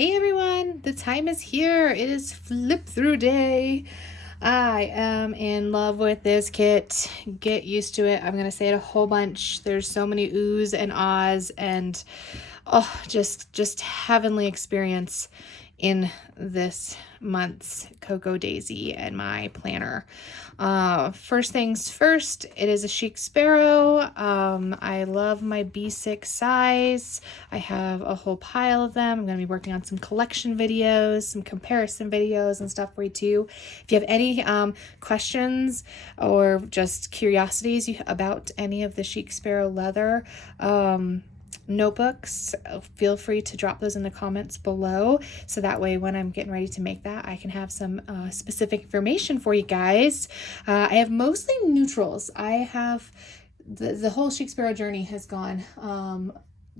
Hey everyone, the time is here. It is flip through day. I am in love with this kit. Get used to it. I'm going to say it a whole bunch. There's so many oohs and ahs and just heavenly experience in this month's CocoaDaisy and my planner. First things first, it is a chic sparrow. I love my B6 size. I have a whole pile of them. I'm going to be working on some collection videos, some comparison videos and stuff for you too. If you have any questions or just curiosities about any of the chic sparrow leather notebooks, feel free to drop those in the comments below, so that way when I'm getting ready to make that, I can have some specific information for you guys. I have mostly neutrals. I have the whole chic sparrow journey has gone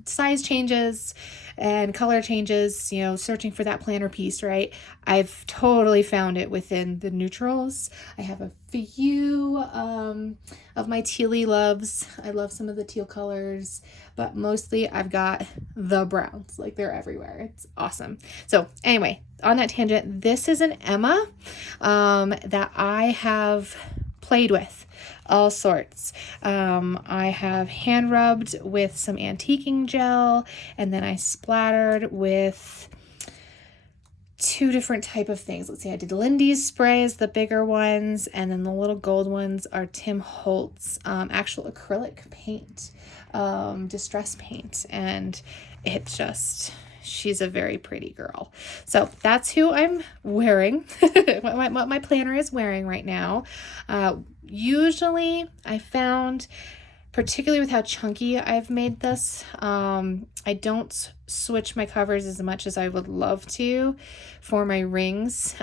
size changes and color changes, you know, searching for that planner piece, right? I've totally found it within the neutrals. I have a few of my tealy loves. I love some of the teal colors, but mostly I've got the browns. Like, they're everywhere. It's awesome. So anyway, on that tangent, this is an Emma that I have played with all sorts. I have hand rubbed with some antiquing gel, and then I splattered with two different type of things. Let's see, I did Lindy's sprays, the bigger ones, and then the little gold ones are Tim Holtz actual acrylic paint, distress paint, and it just, she's a very pretty girl. So that's who I'm wearing, what my planner is wearing right now. Usually I found, particularly with how chunky I've made this, I don't switch my covers as much as I would love to for my rings,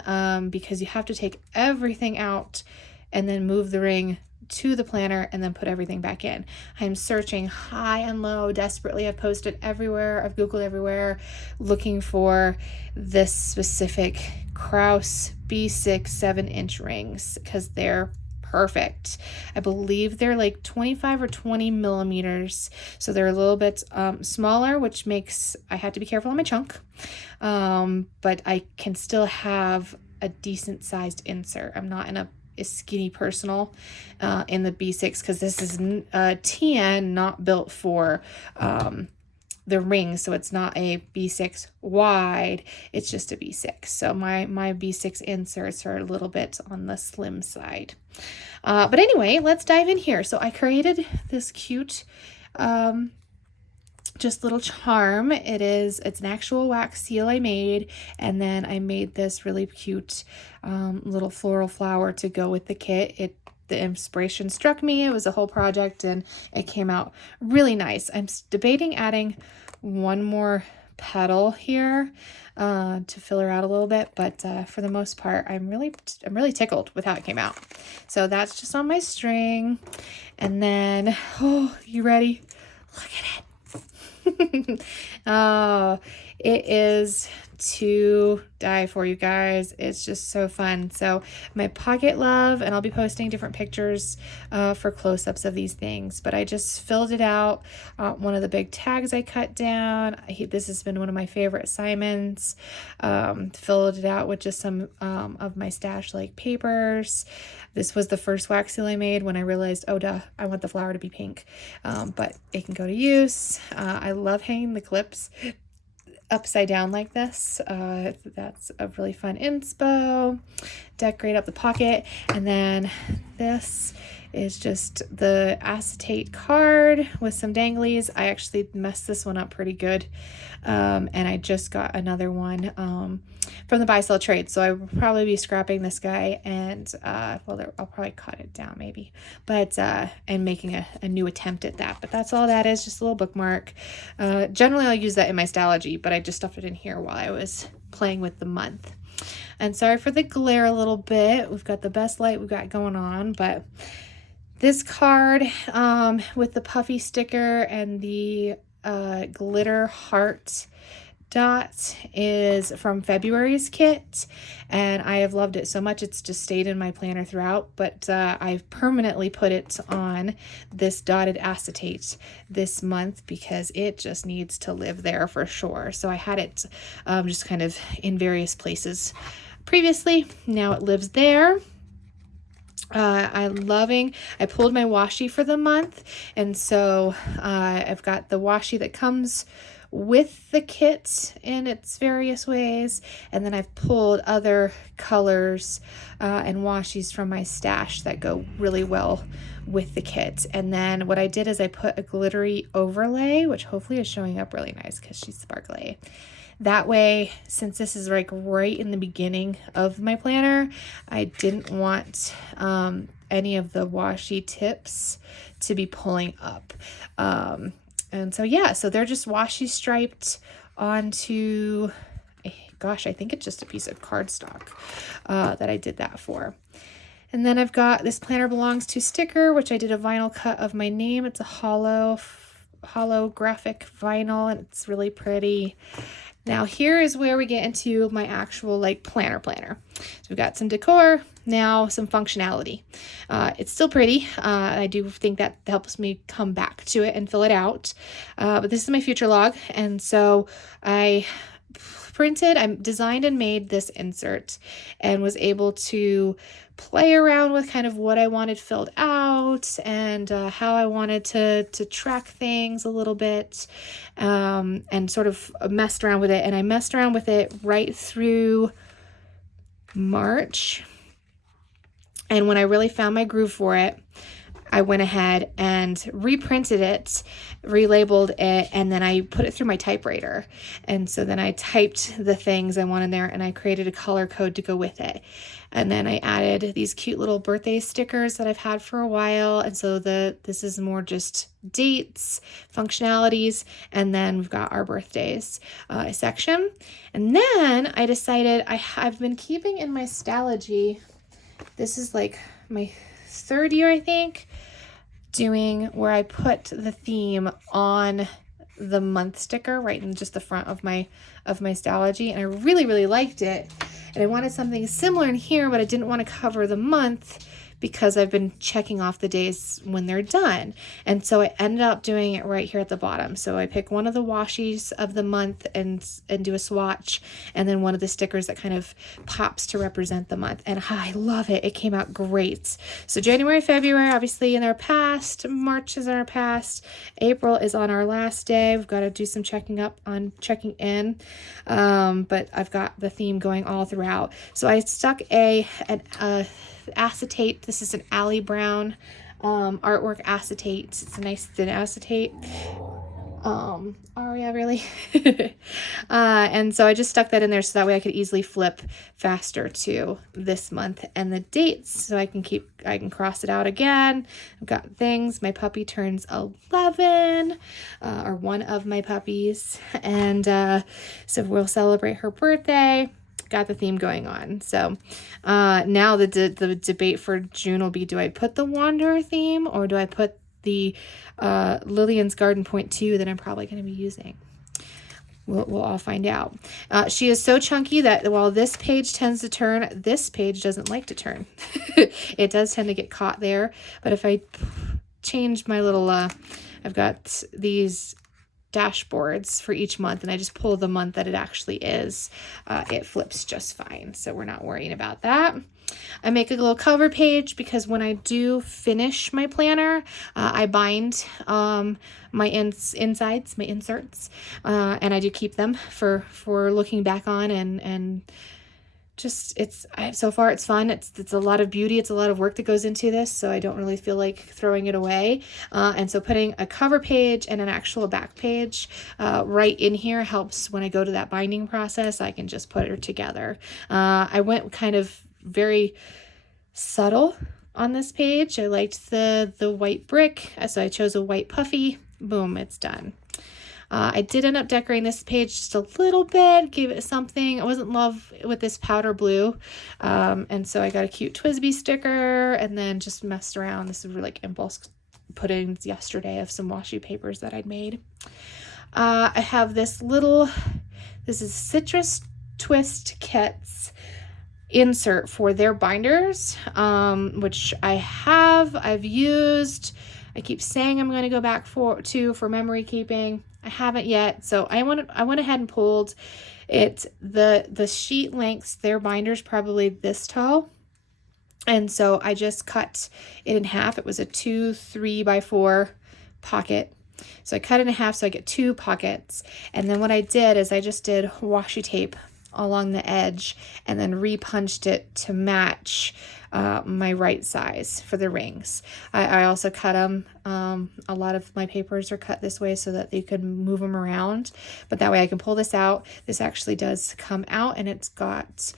because you have to take everything out and then move the ring to the planner and then put everything back in. I'm searching high and low desperately. I've posted everywhere. I've Googled everywhere looking for this specific Kraus B6 7-inch rings because they're perfect. I believe they're like 25 or 20 millimeters. So they're a little bit smaller, which makes, I have to be careful on my chunk. But I can still have a decent sized insert. I'm not in a skinny personal in the B6 because this is TN, not built for the ring, so it's not a B6 wide, it's just a B6. So my B6 inserts are a little bit on the slim side. But anyway, let's dive in here. So I created this cute just little charm. It's an actual wax seal I made, and then I made this really cute little floral flower to go with the kit. The inspiration struck me. It was a whole project and it came out really nice. I'm debating adding one more petal here to fill her out a little bit, but for the most part, I'm really tickled with how it came out. So that's just on my string. And then, oh, you ready? Look at it. Oh, it is to die for, you guys. It's just so fun. So my pocket love, and I'll be posting different pictures for close-ups of these things, but I just filled it out. One of the big tags I cut down, this has been one of my favorite assignments. Filled it out with just some of my stash like papers. This was the first wax seal I made when I realized, oh duh, I want the flower to be pink, but it can go to use. I love hanging the clips upside down like this. That's a really fun inspo. Decorate up the pocket. And then this is just the acetate card with some danglies. I actually messed this one up pretty good. And I just got another one from the buy sell trade, so I will probably be scrapping this guy and well, I'll probably cut it down maybe, but and making a new attempt at that. But that's all that is, just a little bookmark. Generally I'll use that in my Stalogy, but I just stuffed it in here while I was playing with the month. And sorry for the glare a little bit. We've got the best light we've got going on, but this card with the puffy sticker and the glitter heart dot is from February's kit, and I have loved it so much it's just stayed in my planner throughout, but I've permanently put it on this dotted acetate this month because it just needs to live there for sure. So I had it just kind of in various places previously. Now it lives there. I pulled my washi for the month, and so I've got the washi that comes with the kit in its various ways, and then I've pulled other colors and washis from my stash that go really well with the kit. And then what I did is I put a glittery overlay, which hopefully is showing up really nice because she's sparkly. That way, since this is like right in the beginning of my planner, I didn't want any of the washi tips to be pulling up. And so, yeah, so they're just washi striped onto, gosh, I think it's just a piece of cardstock that I did that for. And then I've got this Planner Belongs To sticker, which I did a vinyl cut of my name. It's a holographic vinyl, and it's really pretty. Now here is where we get into my actual like planner. So we've got some decor, now some functionality. It's still pretty. I do think that helps me come back to it and fill it out. But this is my future log, and so I designed and made this insert and was able to play around with kind of what I wanted filled out and how I wanted to track things a little bit, and sort of messed around with it. And I messed around with it right through March. And when I really found my groove for it, I went ahead and reprinted it, relabeled it, and then I put it through my typewriter. And so then I typed the things I wanted there, and I created a color code to go with it. And then I added these cute little birthday stickers that I've had for a while. And so this is more just dates, functionalities, and then we've got our birthdays section. And then I decided I've been keeping in my Stalogy, this is like my third year, I think, doing where I put the theme on the month sticker right in just the front of my Stalogy, and I really liked it, and I wanted something similar in here, but I didn't want to cover the month because I've been checking off the days when they're done. And so I ended up doing it right here at the bottom. So I pick one of the washis of the month and do a swatch, and then one of the stickers that kind of pops to represent the month. And I love it. It came out great. So January, February, obviously in our past, March is in our past, April is on our last day. We've got to do some checking in. But I've got the theme going all throughout. So I stuck an acetate. This is an Allie Brown artwork acetate. It's a nice thin acetate. Aria, really? And so I just stuck that in there so that way I could easily flip faster to this month and the dates, so I can cross it out again. I've got things. My puppy turns 11, or one of my puppies, and so we'll celebrate her birthday. Got the theme going on. So now the debate for June will be, do I put the Wanderer theme or do I put the Lillian's Garden Point 2 that I'm probably going to be using? We'll all find out. She is so chunky that while this page tends to turn, this page doesn't like to turn. It does tend to get caught there. But if I change my little, I've got these dashboards for each month, and I just pull the month that it actually is, it flips just fine, so we're not worrying about that. I make a little cover page because when I do finish my planner, I bind my insides, my inserts, and I do keep them for looking back on, and just so far it's fun. It's a lot of beauty. It's a lot of work that goes into this, so I don't really feel like throwing it away. And so putting a cover page and an actual back page right in here helps when I go to that binding process. I can just put it together. I went kind of very subtle on this page. I liked the white brick, so I chose a white puffy. Boom, it's done. I did end up decorating this page just a little bit, gave it something. I wasn't in love with this powder blue, and so I got a cute TWSBI sticker and then just messed around. This is like impulse puttings yesterday of some washi papers that I'd made. I have this This is Citrus Twist Kits insert for their binders, which I've used. I keep saying I'm going to go back for memory keeping. I haven't yet, so I went ahead and pulled it. The sheet lengths, their binder's probably this tall, and so I just cut it in half. It was a 2 3x4 pocket, so I cut it in half so I get 2 pockets. And then what I did is I just did washi tape along the edge and then repunched it to match my right size for the rings. I also cut them. A lot of my papers are cut this way so that you can move them around, but that way I can pull this out. This actually does come out, and it's got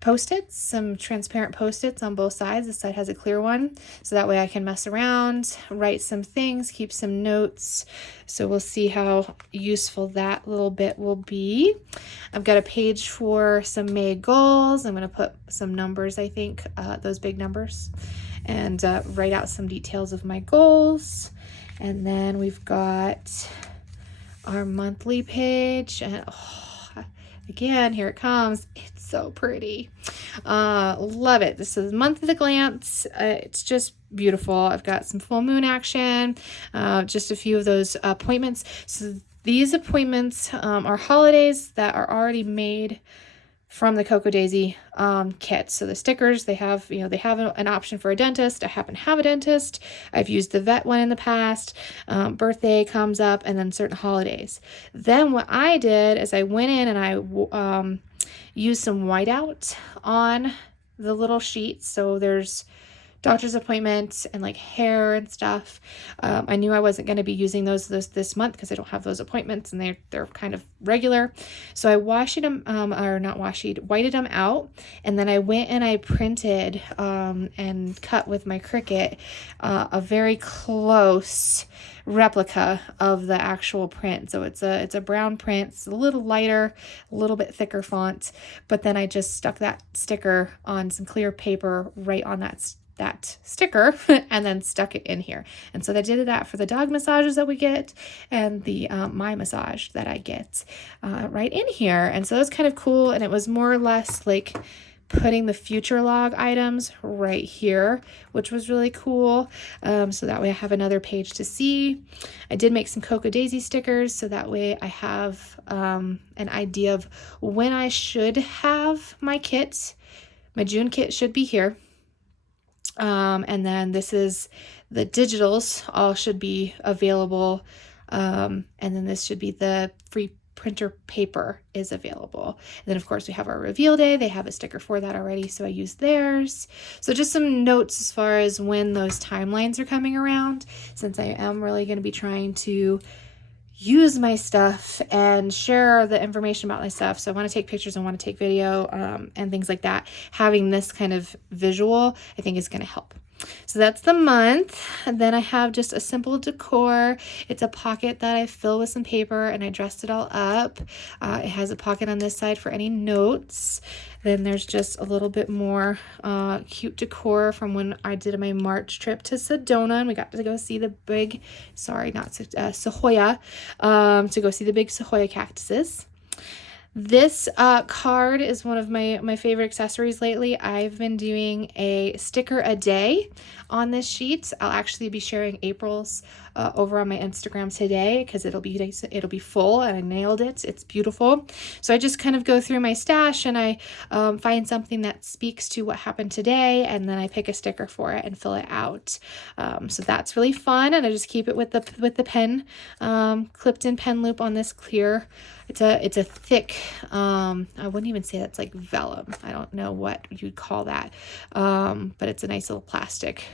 Post-its, some transparent Post-its on both sides. This side has a clear one, so that way I can mess around, write some things, keep some notes. So we'll see how useful that little bit will be. I've got a page for some May goals. I'm going to put some numbers, I think, those big numbers, and write out some details of my goals. And then we've got our monthly page, and again, here it comes. It's so pretty. Love it. This is month at a glance. It's just beautiful. I've got some full moon action, just a few of those appointments. So these appointments are holidays that are already made from the CocoaDaisy kit. So the stickers, they have an option for a dentist. I happen to have a dentist. I've used the vet one in the past. Birthday comes up, and then certain holidays. Then what I did is I went in and I used some whiteout on the little sheets. So there's doctor's appointments and like hair and stuff. I knew I wasn't going to be using those this month because I don't have those appointments, and they're kind of regular. So I whited them out, and then I went and I printed and cut with my Cricut a very close replica of the actual print. So it's a brown print. It's a little lighter, a little bit thicker font, but then I just stuck that sticker on some clear paper right on that sticker and then stuck it in here. And so I did that for the dog massages that we get and the my massage that I get right in here. And so that's kind of cool. And it was more or less like putting the future log items right here, which was really cool. So that way I have another page to see. I did make some CocoaDaisy stickers, so that way I have an idea of when I should have my kit. My June kit should be here. And then this is the digitals, all should be available. And then this should be the free printer paper is available. And then of course we have our reveal day. They have a sticker for that already, so I used theirs. So just some notes as far as when those timelines are coming around, since I am really going to be trying to use my stuff and share the information about my stuff. So I want to take pictures, I want to take video, and things like that. Having this kind of visual, I think, is going to help. So that's the month. And then I have just a simple decor. It's a pocket that I fill with some paper, and I dressed it all up. It has a pocket on this side for any notes. Then there's just a little bit more cute decor from when I did my March trip to Sedona, and we got to go see the big, Sequoia, to go see the big Sequoia cactuses. This card is one of my favorite accessories lately. I've been doing a sticker a day on this sheet. I'll actually be sharing April's over on my Instagram today because it'll be full, and I nailed it. It's beautiful. So I just kind of go through my stash, and I find something that speaks to what happened today, and then I pick a sticker for it and fill it out. So that's really fun, and I just keep it with the pen, clipped in pen loop on this clear. It's a thick, I wouldn't even say that's like vellum. I don't know what you'd call that, but it's a nice little plastic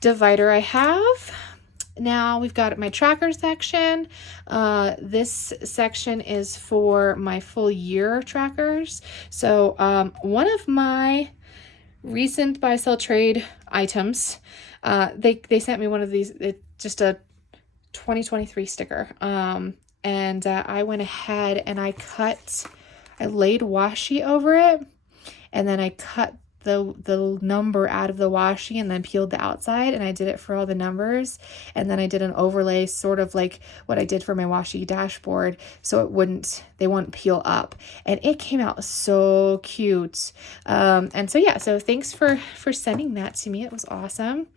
divider I have. Now we've got my tracker section. This section is for my full year trackers. So one of my recent buy sell trade items, they sent me one of these, just a 2023 sticker. And I went ahead and I laid washi over it, and then I cut the number out of the washi and then peeled the outside, and I did it for all the numbers, and then I did an overlay sort of like what I did for my washi dashboard, so they wouldn't peel up, and it came out so cute. And so yeah, so thanks for sending that to me. It was awesome.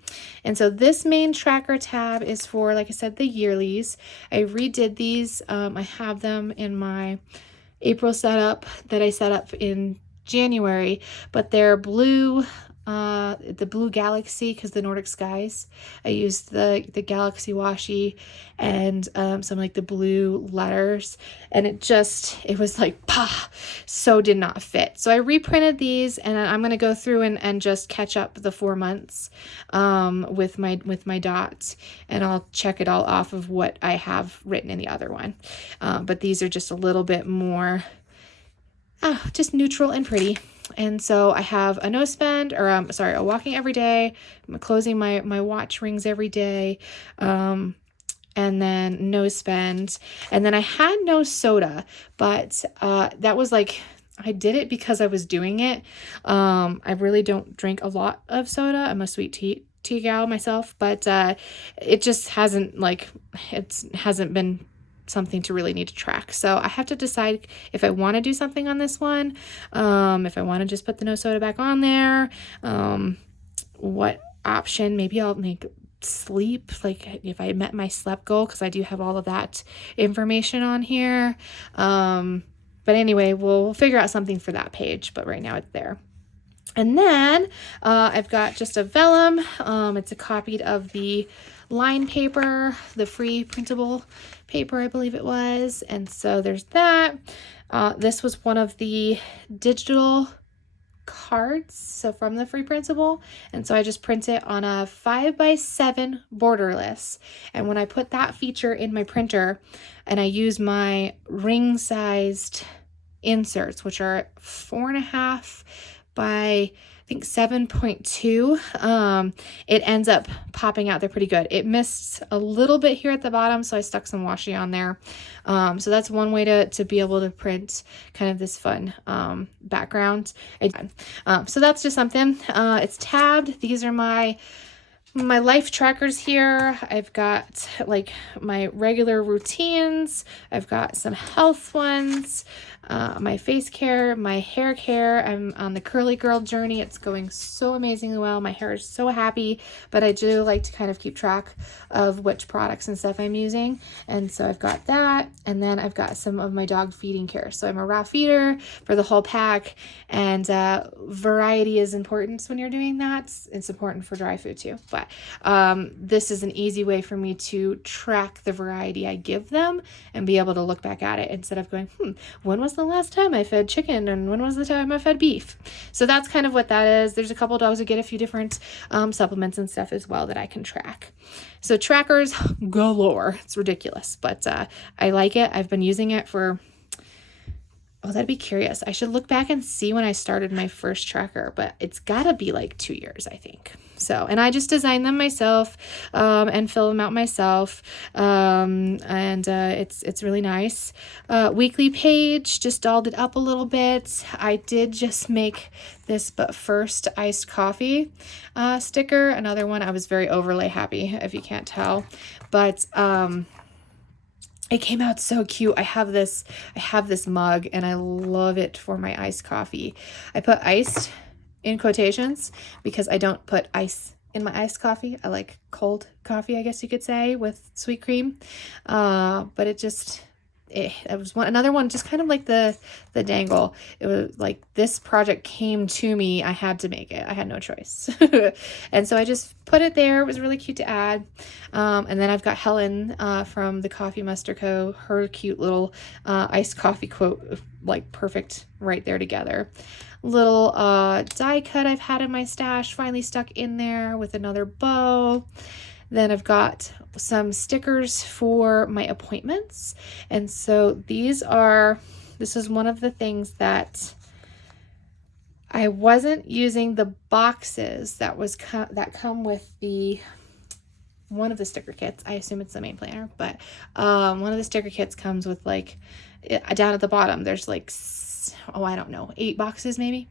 And so this main tracker tab is for, like I said, the yearlies. I redid these. I have them in my April setup that I set up in January, but they're blue, the blue Galaxy, because the Nordic Skies. I used the Galaxy washi and some like the blue letters, and it was like, so did not fit. So I reprinted these, and I'm going to go through and just catch up the 4 months with my dots, and I'll check it all off of what I have written in the other one. But these are just a little bit more just neutral and pretty. And so I have a no spend, or a walking every day. I'm closing my watch rings every day. And then no spend. And then I had no soda, but that was like, I did it because I was doing it. I really don't drink a lot of soda. I'm a sweet tea gal myself, but it just hasn't been something to really need to track. So I have to decide if I want to do something on this one, if I want to just put the no soda back on there, what option. Maybe I'll make sleep, like if I met my sleep goal, because I do have all of that information on here. But anyway, we'll figure out something for that page, but right now it's there. And then I've got just a vellum. It's a copy of the line paper, the free printable paper, I believe it was. And so there's that. This was one of the digital cards, so from the free printable. And so I just print it on a 5x7 borderless. And when I put that feature in my printer and I use my ring-sized inserts, which are 4.5 by I think 7.2, it ends up popping out there pretty good. It missed a little bit here at the bottom, so I stuck some washi on there. So that's one way to be able to print kind of this fun background. So that's just something. It's tabbed. These are my life trackers here. I've got like my regular routines. I've got some health ones, my face care, my hair care. I'm on the curly girl journey. It's going so amazingly well. My hair is so happy, but I do like to kind of keep track of which products and stuff I'm using. And so I've got that. And then I've got some of my dog feeding care. So I'm a raw feeder for the whole pack, and variety is important when you're doing that. It's important for dry food too, but this is an easy way for me to track the variety I give them and be able to look back at it instead of going, when was the last time I fed chicken, and when was the time I fed beef? So that's kind of what that is. There's a couple dogs that get a few different supplements and stuff as well that I can track. So trackers galore. It's ridiculous, but I like it. I've been using it for, that'd be curious. I should look back and see when I started my first tracker, but it's gotta be like 2 years, I think. So, and I just designed them myself, and fill them out myself. It's really nice. Weekly page, just dolled it up a little bit. I did just make this but first iced coffee sticker. Another one. I was very overlay happy, if you can't tell, but it came out so cute. I have this mug, and I love it for my iced coffee. I put iced in quotations because I don't put ice in my iced coffee. I like cold coffee, I guess you could say, with sweet cream. But it was another one, just kind of like the dangle. It was like this project came to me. I had to make it. I had no choice. And so I just put it there. It was really cute to add. And then I've got Helen from the Coffee Muster Co. Her cute little iced coffee quote, like perfect right there together. Little die cut I've had in my stash, finally stuck in there with another bow. Then I've got some stickers for my appointments. And so this is one of the things that I wasn't using the boxes that come with the one of the sticker kits, I assume it's the main planner, but one of the sticker kits comes with like, down at the bottom, there's like, I don't know, 8 boxes maybe.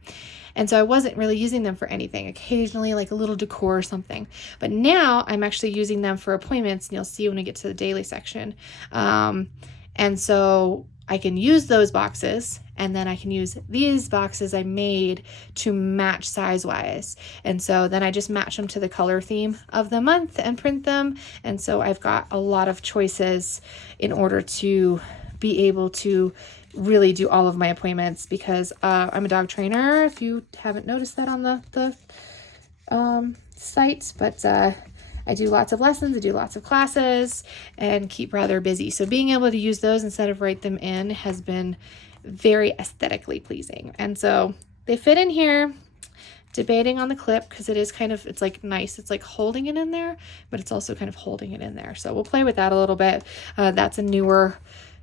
And so I wasn't really using them for anything, occasionally like a little decor or something. But now I'm actually using them for appointments, and you'll see when we get to the daily section. And so I can use those boxes, and then I can use these boxes I made to match size-wise. And so then I just match them to the color theme of the month and print them. And so I've got a lot of choices in order to be able to really do all of my appointments, because I'm a dog trainer, if you haven't noticed that on the site, but I do lots of lessons, I do lots of classes, and keep rather busy. So being able to use those instead of write them in has been very aesthetically pleasing. And so they fit in here. Debating on the clip, because it is kind of, it's like nice, it's like holding it in there, but it's also kind of holding it in there. So we'll play with that a little bit. That's a newer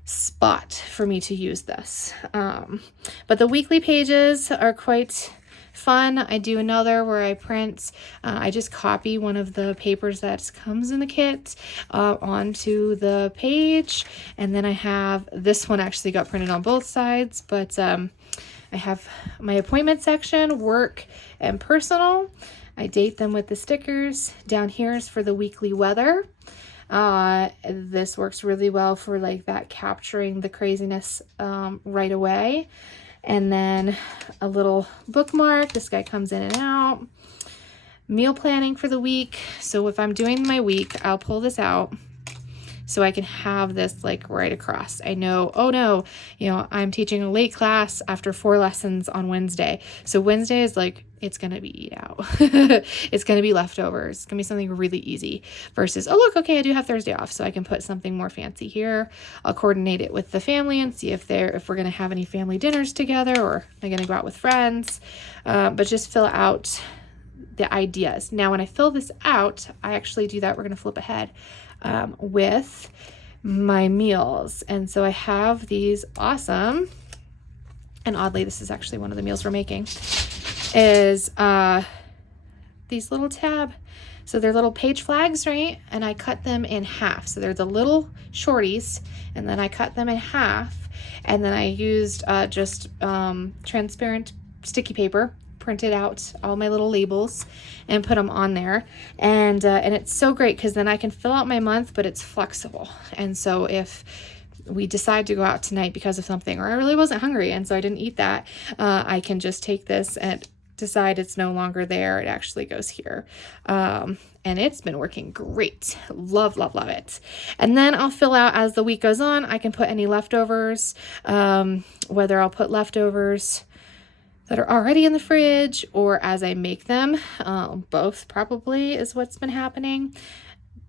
spot for me to use this. But the weekly pages are quite fun. I do another where I print, I just copy one of the papers that comes in the kit onto the page, and then I have, this one actually got printed on both sides, but I have my appointment section, work and personal. I date them with the stickers. Down here is for the weekly weather. This works really well for like that, capturing the craziness right away. And then a little bookmark. This guy comes in and out. Meal planning for the week. So if I'm doing my week, I'll pull this out so I can have this like right across. I know, oh no, you know, I'm teaching a late class after 4 lessons on Wednesday. So Wednesday is like, it's going to be eat out. It's going to be leftovers. It's going to be something really easy versus, oh look, okay, I do have Thursday off, so I can put something more fancy here. I'll coordinate it with the family and see if we're going to have any family dinners together, or I'm going to go out with friends. But just fill out the ideas. Now, when I fill this out, I actually do that. We're going to flip ahead with my meals. And so I have these awesome, and oddly, this is actually one of the meals we're making, is these little tab. So they're little page flags, right? And I cut them in half. So they're the little shorties, and then I cut them in half. And then I used just transparent sticky paper, printed out all my little labels and put them on there. And it's so great because then I can fill out my month, but it's flexible. And so if we decide to go out tonight because of something, or I really wasn't hungry and so I didn't eat that, I can just take this and decide it's no longer there. It actually goes here. And it's been working great. Love, love, love it. And then I'll fill out as the week goes on. I can put any leftovers, whether I'll put leftovers that are already in the fridge or as I make them. Both probably is what's been happening.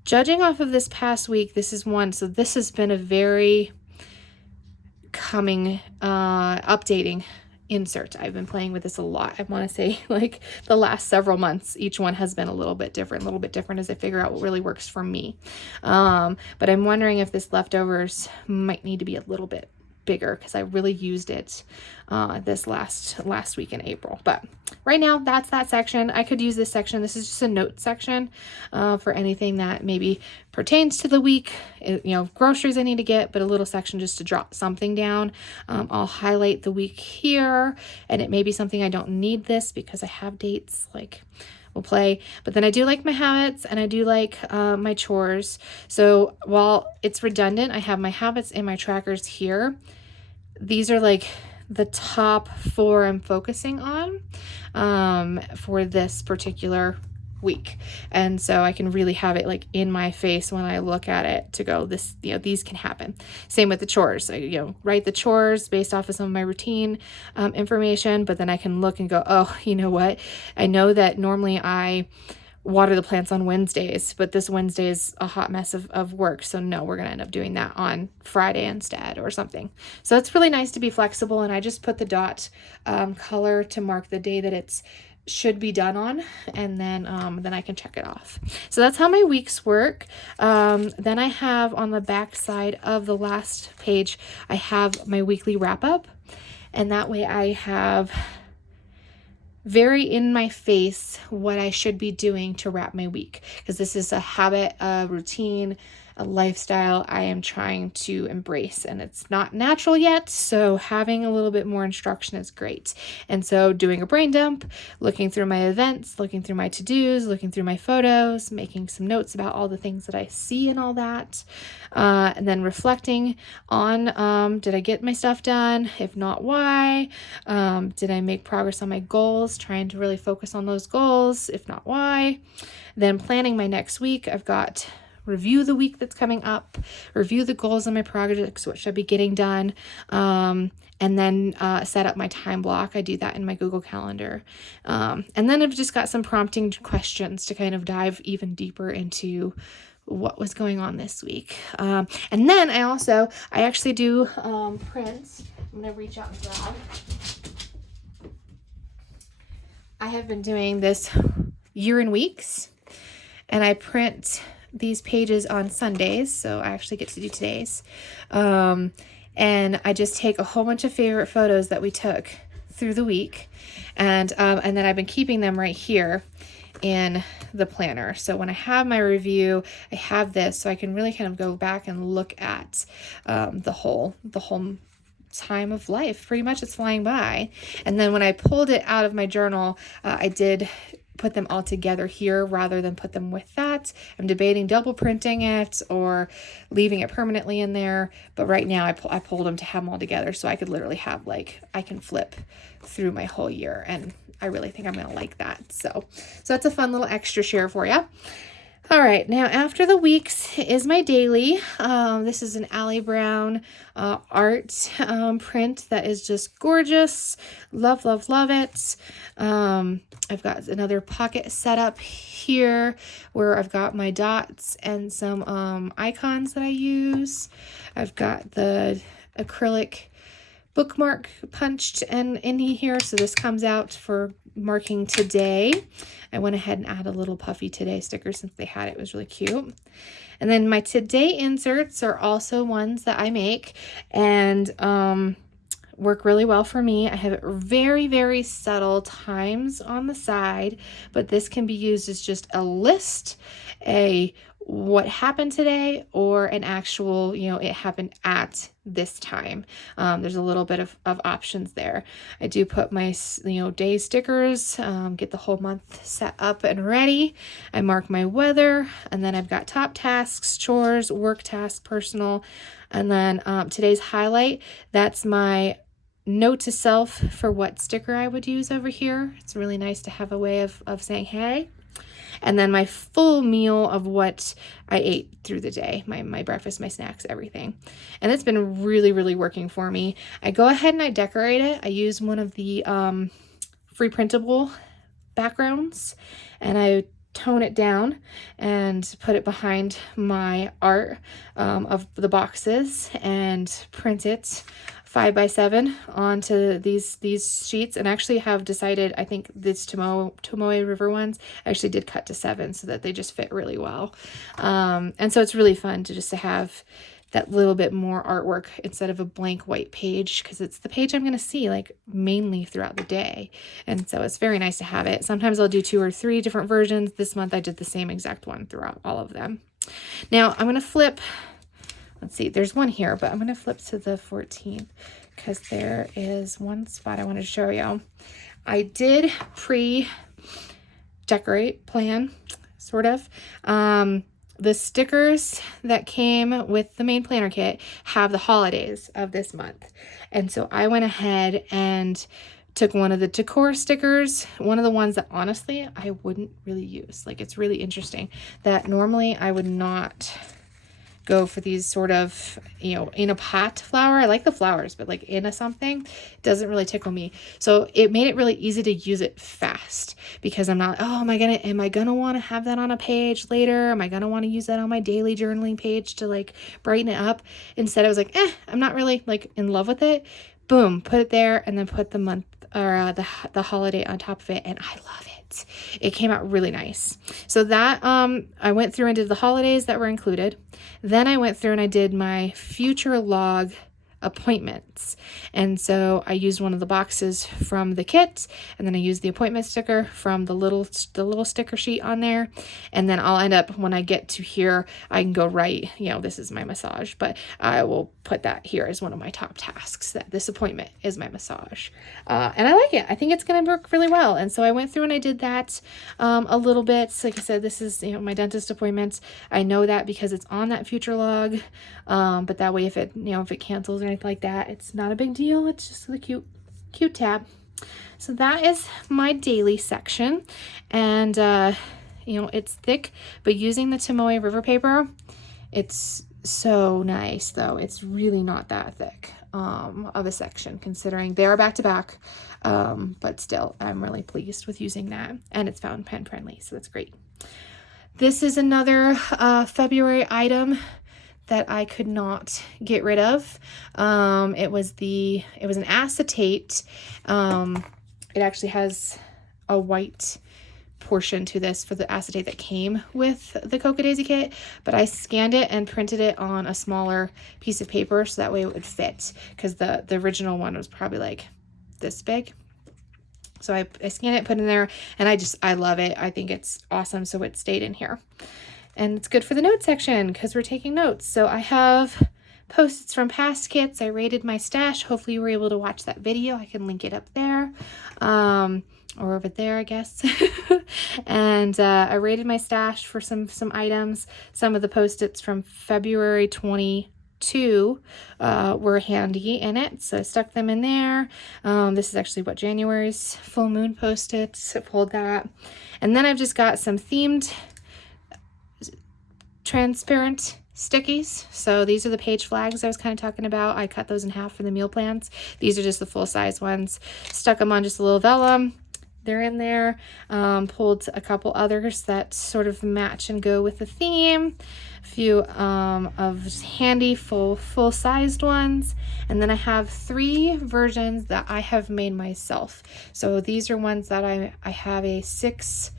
Judging off of this past week, this is one. So this has been a very updating insert. I've been playing with this a lot. I want to say like the last several months, each one has been a little bit different as I figure out what really works for me. But I'm wondering if this leftovers might need to be a little bit bigger because I really used it this last week in April. But right now, that's that section. I could use this section. This is just a note section for anything that maybe pertains to the week. Groceries I need to get, but a little section just to drop something down. I'll highlight the week here, and it may be something I don't need this because I have dates, like we'll play. But then I do like my habits and I do like my chores. So while it's redundant, I have my habits and my trackers here. These are like the top 4 I'm focusing on for this particular week. And so I can really have it like in my face when I look at it to go, this, these can happen. Same with the chores. I, write the chores based off of some of my routine information, but then I can look and go, oh, you know what? I know that normally I water the plants on Wednesdays, but this Wednesday is a hot mess of work. So no, we're going to end up doing that on Friday instead or something. So it's really nice to be flexible. And I just put the dot color to mark the day that it's should be done on, and then I can check it off. So that's how my weeks work. Then I have on the back side of the last page, I have my weekly wrap up, and that way I have very in my face what I should be doing to wrap my week, because this is a habit, a routine, a lifestyle I am trying to embrace, and it's not natural yet, so having a little bit more instruction is great. And so doing a brain dump, looking through my events, looking through my to-dos, looking through my photos, making some notes about all the things that I see and all that, and then reflecting on, did I get my stuff done? If not, why? Did I make progress on my goals? Trying to really focus on those goals. If not, why? Then planning my next week. I've got review the week that's coming up, review the goals on my projects, what should I be getting done, and then set up my time block. I do that in my Google Calendar. And then I've just got some prompting questions to kind of dive even deeper into what was going on this week. And then I actually do prints. I'm going to reach out and grab. I have been doing this year in weeks, and I print these pages on Sundays, so I actually get to do today's. And I just take a whole bunch of favorite photos that we took through the week, and then I've been keeping them right here in the planner. So when I have my review, I have this, so I can really kind of go back and look at the whole time of life. Pretty much it's flying by. And then when I pulled it out of my journal, I did put them all together here rather than put them with that. I'm debating double printing it or leaving it permanently in there, but right now I pulled them to have them all together, so I could literally have, like, I can flip through my whole year, and I really think I'm gonna like that. So that's a fun little extra share for you. All right, now after the weeks is my daily. This is an Allie Brown art print that is just gorgeous. Love, love, love it. I've got another pocket set up here where I've got my dots and some icons that I use. I've got the acrylic bookmark punched and in here, so this comes out for marking today. I went ahead and added a little puffy today sticker since they had it. It was really cute. And then my today inserts are also ones that I make and work really well for me. I have very, very subtle times on the side, but this can be used as just a list, what happened today, or an actual, it happened at this time. There's a little bit of options there. I do put my, day stickers, get the whole month set up and ready. I mark my weather, and then I've got top tasks, chores, work task, personal, and then today's highlight. That's my note to self for what sticker I would use over here. It's really nice to have a way of saying, hey. And then my full meal of what I ate through the day, my breakfast, my snacks, everything. And it's been really, really working for me. I go ahead and I decorate it. I use one of the free printable backgrounds, and I tone it down and put it behind my art of the boxes and print it 5x7 onto these sheets, and actually have decided, I think this Tomoe River ones I actually did cut to 7 so that they just fit really well. And so it's really fun to have that little bit more artwork instead of a blank white page, because it's the page I'm going to see like mainly throughout the day. And so it's very nice to have it. Sometimes I'll do 2 or 3 different versions. This month I did the same exact one throughout all of them. Now I'm going to flip. Let's see, there's one here, but I'm going to flip to the 14th because there is one spot I want to show you. I did pre-decorate, plan, sort of. The stickers that came with the main planner kit have the holidays of this month. And so I went ahead and took one of the decor stickers, one of the ones that honestly I wouldn't really use. Like, it's really interesting that normally I would not go for these sort of, in a pot flower. I like the flowers, but like in a something, it doesn't really tickle me. So it made it really easy to use it fast, because I'm not, am I gonna want to have that on a page later? Am I gonna want to use that on my daily journaling page to like brighten it up? Instead, I was like, I'm not really like in love with it. Boom, put it there, and then put the month or the holiday on top of it, and I love it. It came out really nice. So that I went through and did the holidays that were included. Then I went through and I did my future log appointments. And so I used one of the boxes from the kit, and then I used the appointment sticker from the little sticker sheet on there. And then I'll end up, when I get to here, I can go write, you know, this is my massage, but I will put that here as one of my top tasks, that this appointment is my massage. And I like it. I think it's going to work really well. And so I went through and I did that a little bit. So like I said, this is, you know, my dentist appointments. I know that because it's on that future log. But that way, if it, you know, if it cancels or anything like that, it's not a big deal. It's just a cute tab. So that is my daily section. And, you know, it's thick, but using the Tomoe River paper, it's so nice though. It's really not that thick of a section, considering they are back to back. But still, I'm really pleased with using that, and it's fountain pen friendly, so that's great. This is another February item that I could not get rid of. It was an acetate. It actually has a white portion to this for the acetate that came with the CocoaDaisy kit, but I scanned it and printed it on a smaller piece of paper so that way it would fit, because the original one was probably like this big. So I scanned it, put it in there, and I love it. I think it's awesome, so it stayed in here. And it's good for the note section because we're taking notes. So I have post-its from past kits. I rated my stash. Hopefully you were able to watch that video. I can link it up there. Or over there, I guess. And I rated my stash for some items. Some of the post-its from February 22 were handy in it, so I stuck them in there. This is actually what January's full moon post-its. I pulled that. And then I've just got some themed transparent stickies. So these are the page flags I was kind of talking about. I cut those in half for the meal plans. These are just the full-size ones. Stuck them on just a little vellum. They're in there. Pulled a couple others that sort of match and go with the theme. A few of just handy full-sized ones. And then I have 3 versions that I have made myself. So these are ones that I have a 6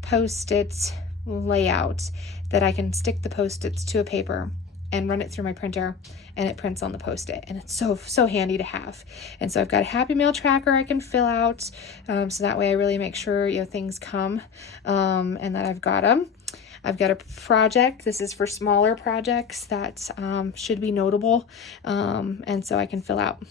post-it layout that I can stick the post-its to a paper and run it through my printer, and it prints on the post-it, and it's so handy to have. And so I've got a Happy Meal tracker I can fill out, so that way I really make sure, you know, things come and that I've got them. I've got a project. This is for smaller projects that should be notable, and so I can fill out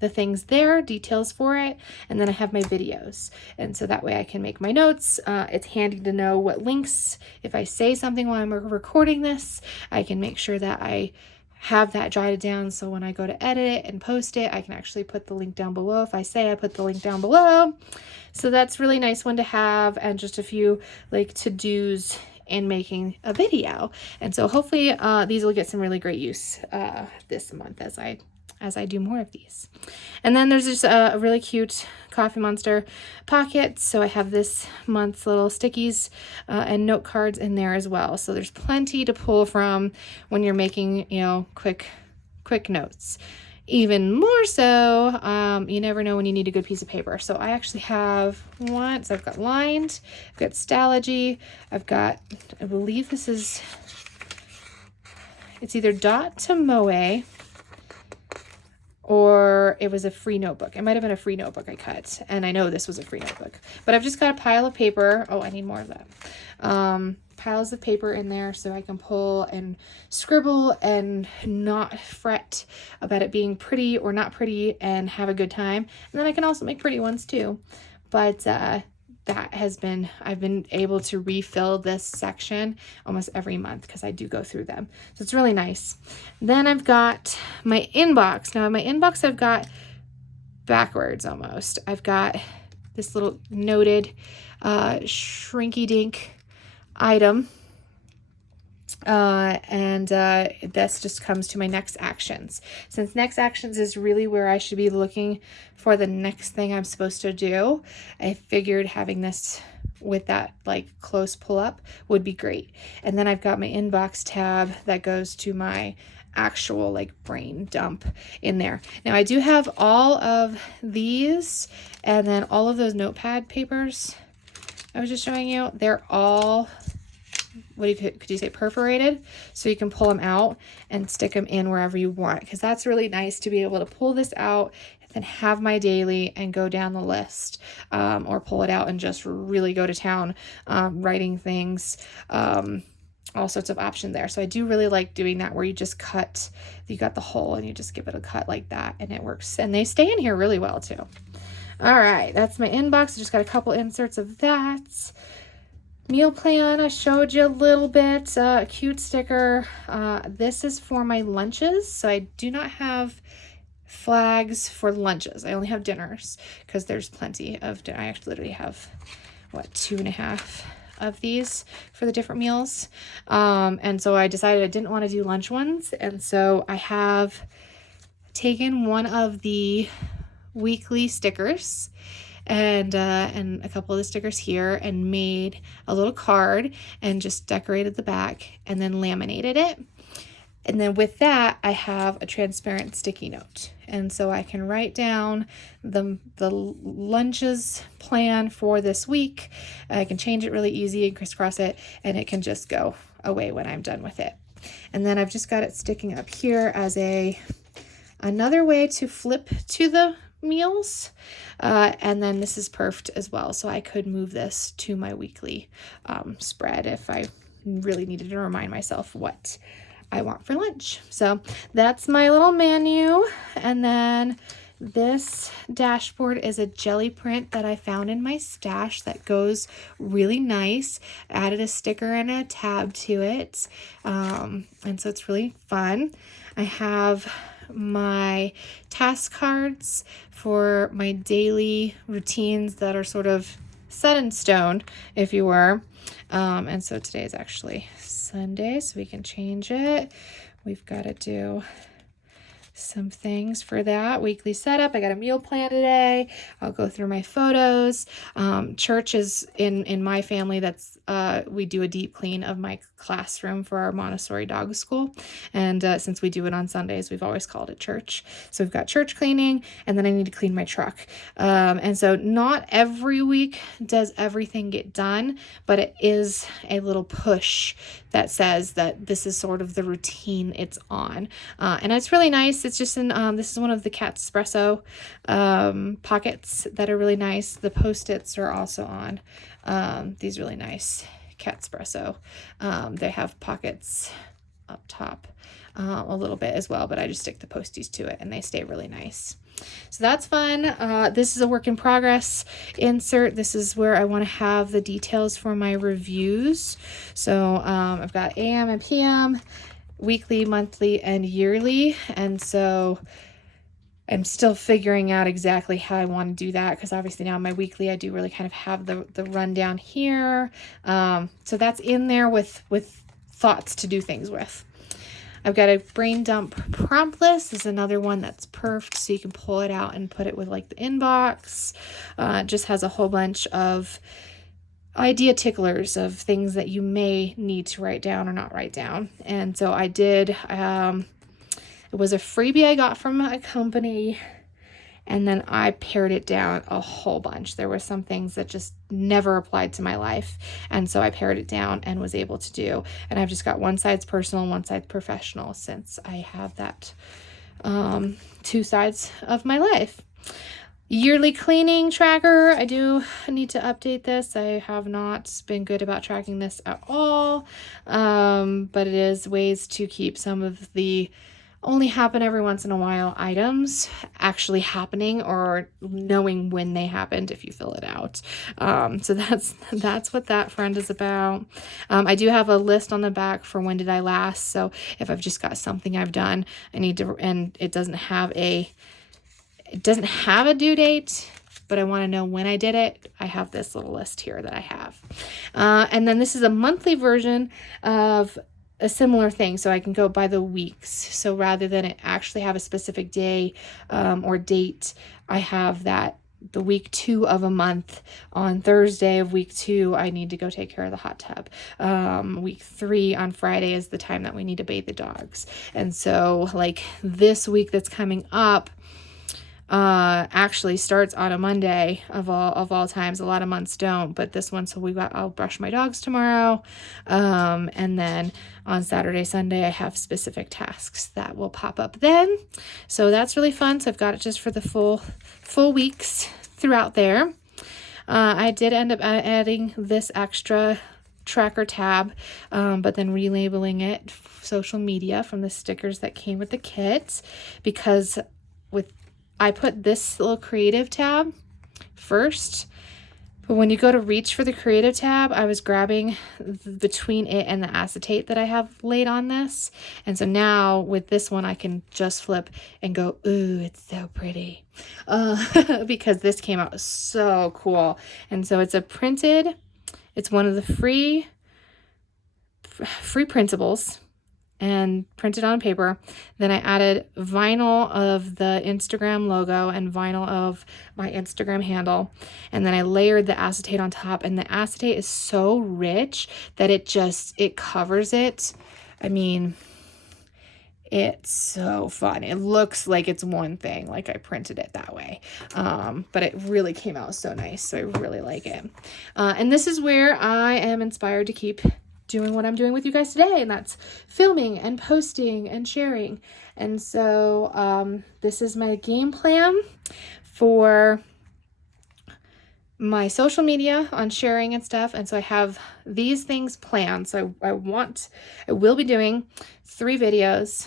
the things there, details for it, and then I have my videos, and so that way I can make my notes. It's handy to know what links, if I say something while I'm recording this, I can make sure that I have that jotted down, so when I go to edit it and post it, I can actually put the link down below. If I say, I put the link down below. So that's really nice one to have, and just a few like to-dos in making a video. And so hopefully these will get some really great use this month as I do more of these. And then there's just a really cute Coffee Monster pocket. So I have this month's little stickies and note cards in there as well. So there's plenty to pull from when you're making, you know, quick notes. Even more so, you never know when you need a good piece of paper. So I actually have one. So I've got lined, I've got Stalogy, I've got, I believe this is, it's either Dot to Moe, or it was a free notebook. It might have been a free notebook I cut, and I know this was a free notebook. But I've just got a pile of paper. Oh, I need more of that. Piles of paper in there so I can pull and scribble and not fret about it being pretty or not pretty and have a good time. And then I can also make pretty ones too. But I've been able to refill this section almost every month because I do go through them. So it's really nice. Then I've got my inbox. Now in my inbox, I've got backwards almost. I've got this little noted shrinky dink item. This just comes to my next actions. Since next actions is really where I should be looking for the next thing I'm supposed to do, I figured having this with that like close pull up would be great. And then I've got my inbox tab that goes to my actual like brain dump in there. Now I do have all of these, and then all of those notepad papers I was just showing you, they're all could you say, perforated, so you can pull them out and stick them in wherever you want, because that's really nice to be able to pull this out and then have my daily and go down the list, or pull it out and just really go to town, writing things, all sorts of options there. So I do really like doing that, where you just cut, you got the hole and you just give it a cut like that, and it works, and they stay in here really well too. All right, that's my inbox. I just got a couple inserts of that. Meal plan, I showed you a little bit. A cute sticker. This is for my lunches. So I do not have flags for lunches. I only have dinners, because there's plenty of dinner. I actually literally have, what, 2.5 of these for the different meals. And so I decided I didn't want to do lunch ones. And so I have taken one of the weekly stickers and a couple of the stickers here, and made a little card and just decorated the back and then laminated it. And then with that, I have a transparent sticky note. And so I can write down the lunches plan for this week. I can change it really easy and crisscross it, and it can just go away when I'm done with it. And then I've just got it sticking up here as another way to flip to the meals, and then this is perfed as well, so I could move this to my weekly spread if I really needed to remind myself what I want for lunch. So that's my little menu. And then this dashboard is a jelly print that I found in my stash that goes really nice. Added a sticker and a tab to it, and so it's really fun. I have my task cards for my daily routines that are sort of set in stone, if you were. And so today is actually Sunday, so we can change it. We've got to do some things for that weekly setup. I got a meal plan today. I'll go through my photos. Church is in my family. That's we do a deep clean of my classroom for our Montessori dog school, and since we do it on Sundays, we've always called it church. So we've got church cleaning, and then I need to clean my truck. And so not every week does everything get done, but it is a little push that says that this is sort of the routine it's on, and it's really nice. It's just in, this is one of the Cat Espresso pockets that are really nice. The Post-its are also on these really nice Cat Espresso. They have pockets up top a little bit as well, but I just stick the Posties to it and they stay really nice. So that's fun. This is a work in progress insert. This is where I want to have the details for my reviews. So I've got AM and PM, weekly, monthly, and yearly. And so I'm still figuring out exactly how I want to do that, because obviously now my weekly, I do really kind of have the rundown here. So that's in there with thoughts to do things with. I've got a brain dump prompt list. This is another one that's perfed, so you can pull it out and put it with like the inbox. It just has a whole bunch of idea ticklers of things that you may need to write down or not write down. And so I did, it was a freebie I got from a company, and then I pared it down a whole bunch. There were some things that just never applied to my life, and so I pared it down and was able to do. And I've just got one side's personal and one side's professional, since I have that two sides of my life. Yearly cleaning tracker. I do need to update this. I have not been good about tracking this at all, but it is ways to keep some of the only happen every once in a while items actually happening, or knowing when they happened if you fill it out. So that's what that friend is about. I do have a list on the back for when did I last. So if I've just got something I've done, I need to, and it doesn't have a due date, but I want to know when I did it, I have this little list here that I have. And then this is a monthly version of a similar thing, so I can go by the weeks. So rather than it actually have a specific day or date, I have that the week 2 of a month. On Thursday of week 2, I need to go take care of the hot tub. Week 3 on Friday is the time that we need to bathe the dogs. And so like this week that's coming up, actually starts on a Monday of all times. A lot of months don't, but this one, so I'll brush my dogs tomorrow. And then on Saturday, Sunday, I have specific tasks that will pop up then. So that's really fun. So I've got it just for the full weeks throughout there. I did end up adding this extra tracker tab, but then relabeling it social media from the stickers that came with the kit, because I put this little creative tab first, but when you go to reach for the creative tab, I was grabbing between it and the acetate that I have laid on this. And so now with this one, I can just flip and go, ooh, it's so pretty. Because this came out so cool. And so it's it's one of the free printables, and printed on paper. Then I added vinyl of the Instagram logo and vinyl of my Instagram handle. And then I layered the acetate on top, and the acetate is so rich that it covers it. I mean, it's so fun. It looks like it's one thing, like I printed it that way. But it really came out so nice. So I really like it. And this is where I am inspired to keep doing what I'm doing with you guys today, and that's filming and posting and sharing. And so this is my game plan for my social media on sharing and stuff. And so I have these things planned. So I will be doing 3 videos,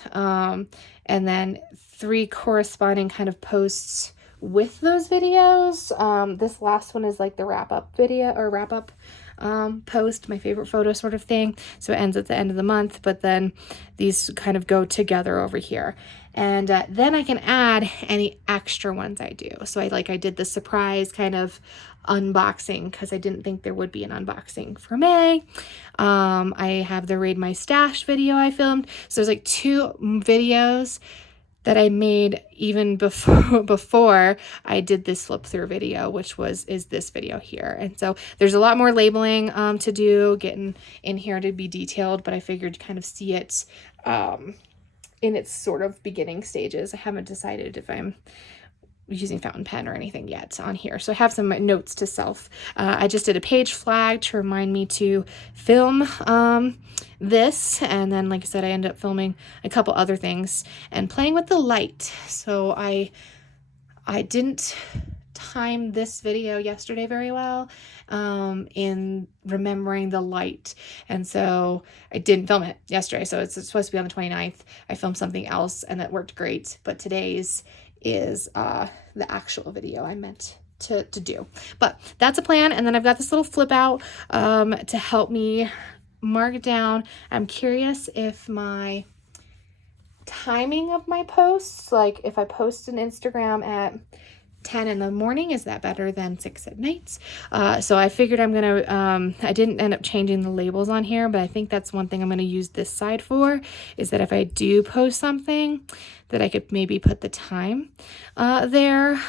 and then 3 corresponding kind of posts with those videos. This last one is like the wrap-up video, or wrap-up post, my favorite photo sort of thing. So it ends at the end of the month, but then these kind of go together over here. And then I can add any extra ones I do. So I did the surprise kind of unboxing because I didn't think there would be an unboxing for May. I have the Raid My Stash video I filmed. So there's like 2 videos that I made even before I did this flip through video, which is this video here. And so there's a lot more labeling to do, getting in here to be detailed, but I figured kind of see it in its sort of beginning stages. I haven't decided if I'm using fountain pen or anything yet on here. So I have some notes to self. I just did a page flag to remind me to film this. And then, like I said, I ended up filming a couple other things and playing with the light. So I didn't time this video yesterday very well in remembering the light. And so I didn't film it yesterday. So it's supposed to be on the 29th. I filmed something else and that worked great. But today's is the actual video I meant to do. But that's a plan. And then I've got this little flip out to help me mark it down. I'm curious if my timing of my posts, like if I post an Instagram at 10 in the morning, is that better than 6 at night? So I figured I'm gonna, I didn't end up changing the labels on here, but I think that's one thing I'm gonna use this side for, is that if I do post something, that I could maybe put the time there,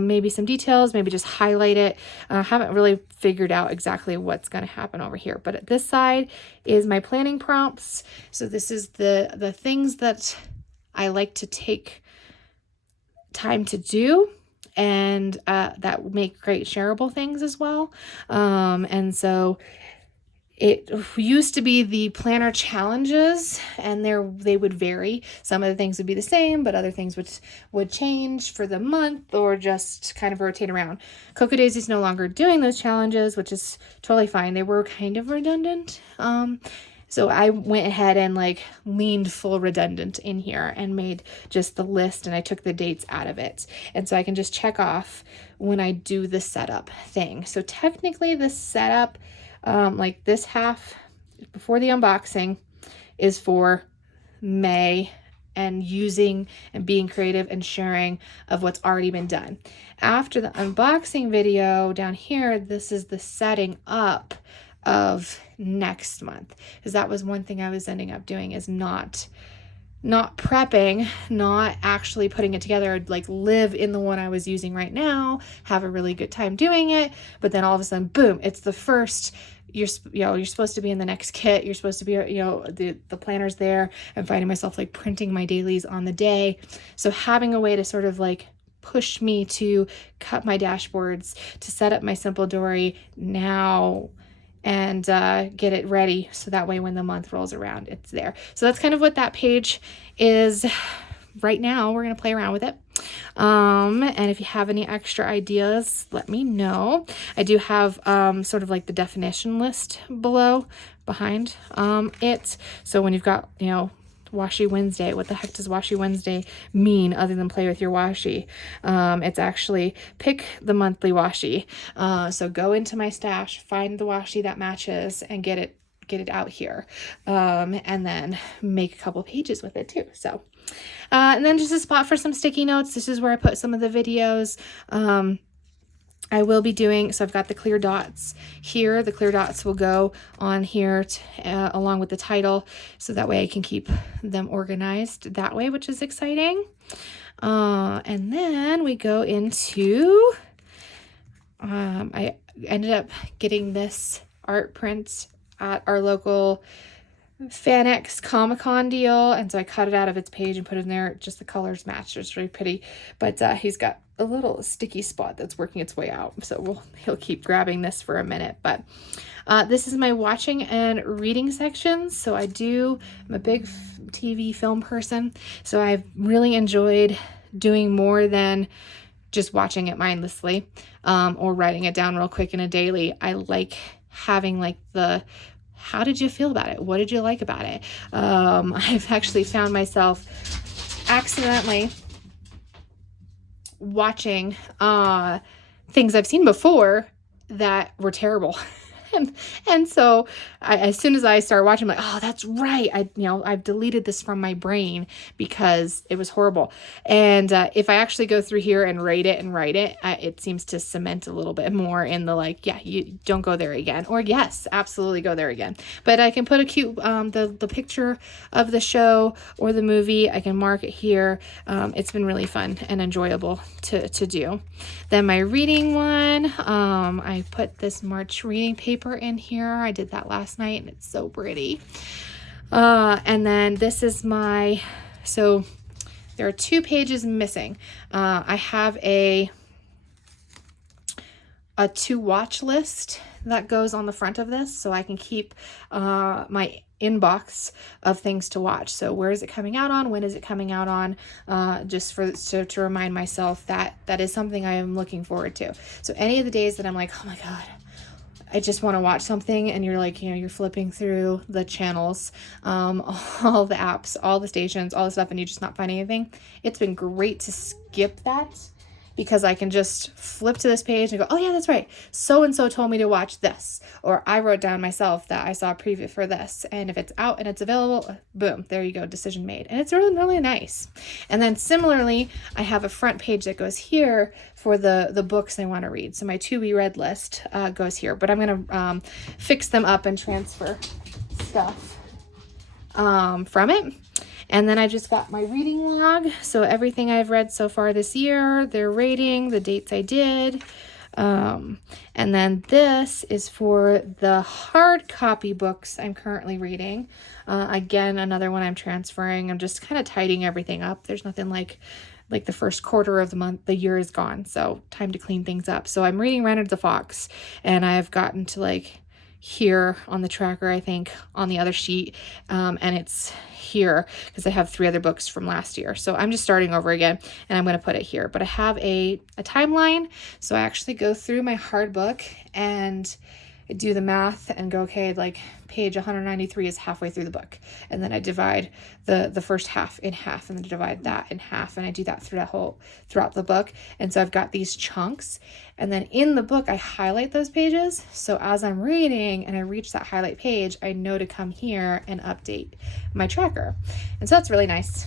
maybe some details, maybe just highlight it. I haven't really figured out exactly what's gonna happen over here, but at this side is my planning prompts. So this is the things that I like to take time to do, and that make great shareable things as well. And so it used to be the planner challenges, and they would vary. Some of the things would be the same, but other things would change for the month or just kind of rotate around. CocoaDaisy is no longer doing those challenges, which is totally fine. They were kind of redundant. So I went ahead and like leaned full redundant in here and made just the list, and I took the dates out of it. And so I can just check off when I do the setup thing. So technically the setup, like this half before the unboxing, is for May and using and being creative and sharing of what's already been done. After the unboxing video down here, this is the setting up of next month, because that was one thing I was ending up doing, is not prepping, not actually putting it together. I'd like live in the one I was using right now, have a really good time doing it, but then all of a sudden, boom, it's the first. You're supposed to be in the next kit. You're supposed to be, the planner's there, and finding myself like printing my dailies on the day. So having a way to sort of like pushed me to cut my dashboards, to set up my Simple Dory now, and get it ready so that way when the month rolls around, it's there. So that's kind of what that page is right now. We're going to play around with it. And if you have any extra ideas, let me know. I do have sort of like the definition list behind it. So when you've got, you know, Washi Wednesday, what the heck does Washi Wednesday mean other than play with your washi? It's actually pick the monthly washi. So go into my stash, find the washi that matches, and get it out here. And then make a couple pages with it too. So and then just a spot for some sticky notes. This is where I put some of the videos. I will be doing, so I've got the clear dots here. The clear dots will go on here along with the title, so that way I can keep them organized that way, which is exciting. And then we go into, I ended up getting this art print at our local FanX Comic-Con deal, and so I cut it out of its page and put it in there. Just the colors matched. It's really pretty, but he's got a little sticky spot that's working its way out, so he'll keep grabbing this for a minute. But this is my watching and reading sections. So I'm a big TV film person, so I've really enjoyed doing more than just watching it mindlessly or writing it down real quick in a daily. I like having like how did you feel about it? What did you like about it? I've actually found myself accidentally watching things I've seen before that were terrible. And so as soon as I started watching, I'm like, oh, that's right. I've deleted this from my brain because it was horrible. And if I actually go through here and rate it and write it, it seems to cement a little bit more in the like, yeah, you don't go there again. Or yes, absolutely go there again. But I can put a cute, the picture of the show or the movie. I can mark it here. It's been really fun and enjoyable to do. Then my reading one, I put this March reading paper in here. I did that last night and it's so pretty. And then this is so there are 2 pages missing. I have a to watch list that goes on the front of this, so I can keep my inbox of things to watch. So where is it coming out on? When is it coming out on? Just to remind myself that is something I am looking forward to. So any of the days that I'm like, oh my God, I just want to watch something, and you're like, you're flipping through the channels, all the apps, all the stations, all the stuff, and you just not find anything. It's been great to skip that because I can just flip to this page and go, oh yeah, that's right. So-and-so told me to watch this, or I wrote down myself that I saw a preview for this. And if it's out and it's available, boom, there you go, decision made. And it's really, really nice. And then similarly, I have a front page that goes here for the books I want to read. So my to be read list goes here, but I'm going to fix them up and transfer stuff from it. And then I just got my reading log. So everything I've read so far this year, their rating, the dates I did. And then this is for the hard copy books I'm currently reading. Again, another one I'm transferring. I'm just kind of tidying everything up. There's nothing like the first quarter of the month, the year is gone. So time to clean things up. So I'm reading Reynard the Fox, and I've gotten to here on the tracker, I think, on the other sheet. And it's here because I have 3 other books from last year. So I'm just starting over again, and I'm going to put it here. But I have a timeline. So I actually go through my hard book and do the math and go, okay, page 193 is halfway through the book. And then I divide the first half in half, and then divide that in half. And I do that throughout the book. And so I've got these chunks. And then in the book, I highlight those pages. So as I'm reading and I reach that highlight page, I know to come here and update my tracker. And so that's really nice.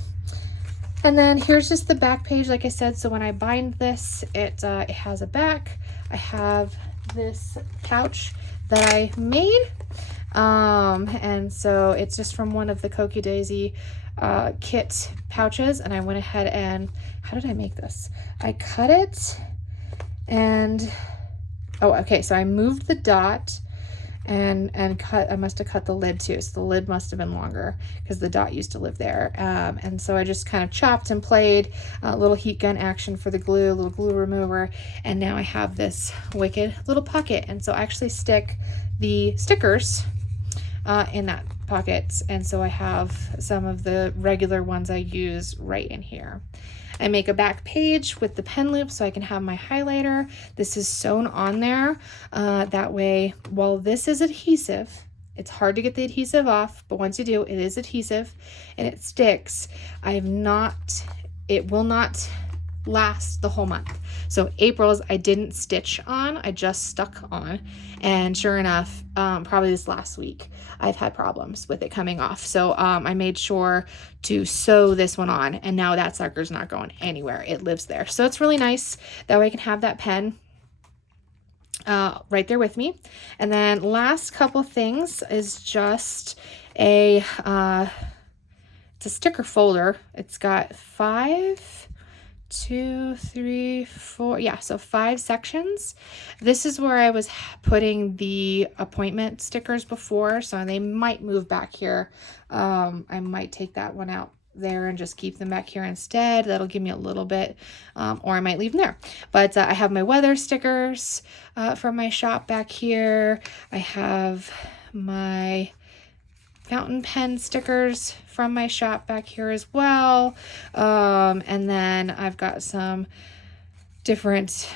And then here's just the back page, like I said. So when I bind this, it has a back. I have this pouch that I made. And so it's just from one of the CocoaDaisy kit pouches. And I went ahead and, how did I make this? I cut it and, oh, okay. So I moved the dot and cut, I must have cut the lid too, so the lid must have been longer because the dot used to live there. And so I just kind of chopped and played a little heat gun action for the glue, a little glue remover, and now I have this wicked little pocket. And so I actually stick the stickers in that pocket, and so I have some of the regular ones I use right in here. I make a back page with the pen loop so I can have my highlighter. This is sewn on there. That way, while this is adhesive, it's hard to get the adhesive off, but once you do, it is adhesive and it sticks. It will not last the whole month. So April's I didn't stitch on, I just stuck on, and sure enough, probably this last week I've had problems with it coming off. So I made sure to sew this one on, and now that sucker's not going anywhere. It lives there. So it's really nice. That way I can have that pen right there with me. And then last couple things is just it's a sticker folder. It's got 5, 2, 3, 4, yeah, so 5 sections. This is where I was putting the appointment stickers before, so they might move back here. I might take that one out there and just keep them back here instead. That'll give me a little bit, or I might leave them there. But I have my weather stickers from my shop back here. I have my fountain pen stickers from my shop back here as well. And then I've got some different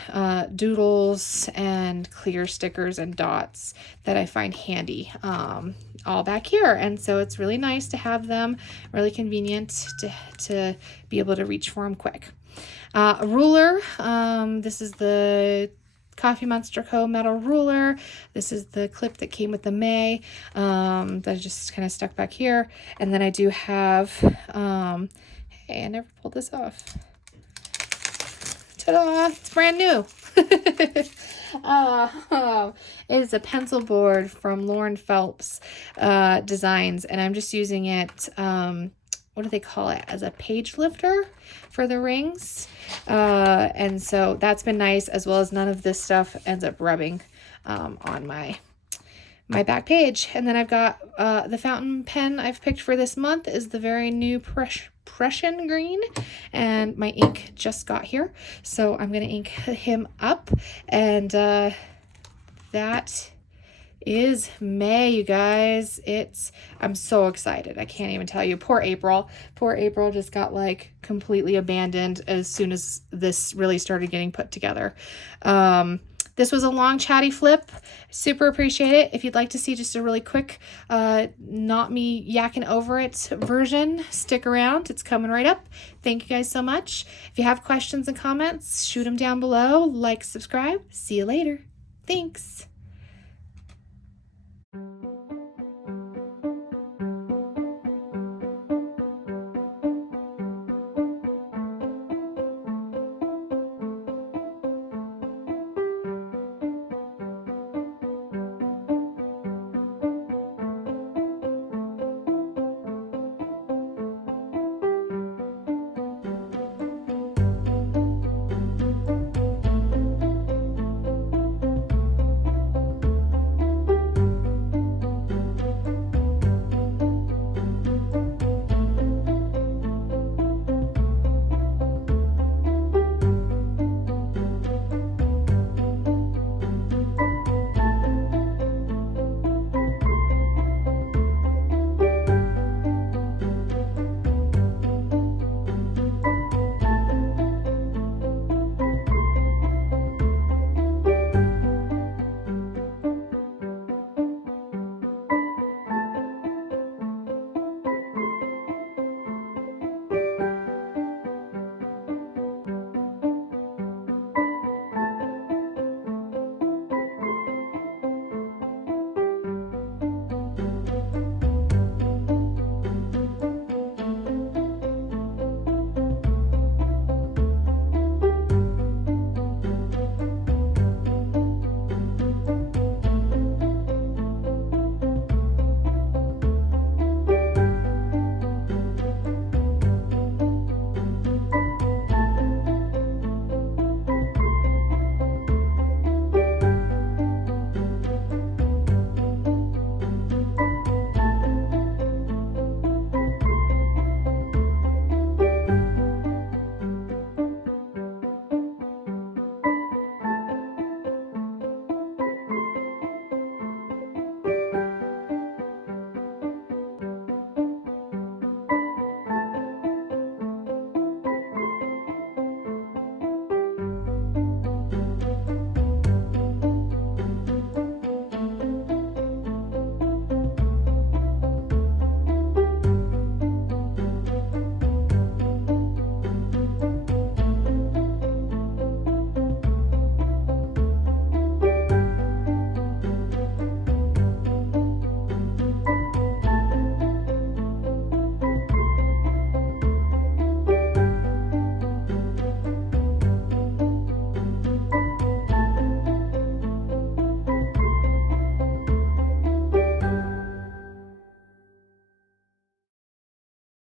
doodles and clear stickers and dots that I find handy all back here. And so it's really nice to have them, really convenient to be able to reach for them quick. A ruler. This is the Coffee Monster Co. metal ruler. This is the clip that came with the May that I just kind of stuck back here. And then I do have, hey, I never pulled this off. Ta-da! It's brand new. It is a pencil board from Lauren Phelps Designs, and I'm just using it, what do they call it, as a page lifter for the rings. And so that's been nice, as well as none of this stuff ends up rubbing on my back page. And then I've got the fountain pen I've picked for this month is the very new Prussian green, and my ink just got here, so I'm gonna ink him up. And that is May, you guys. I'm so excited. I can't even tell you. Poor April just got like completely abandoned as soon as this really started getting put together. This was a long chatty flip. Super appreciate it. If you'd like to see just a really quick, not me yakking over it version, stick around. It's coming right up. Thank you guys so much. If you have questions and comments, shoot them down below. Like, subscribe. See you later. Thanks.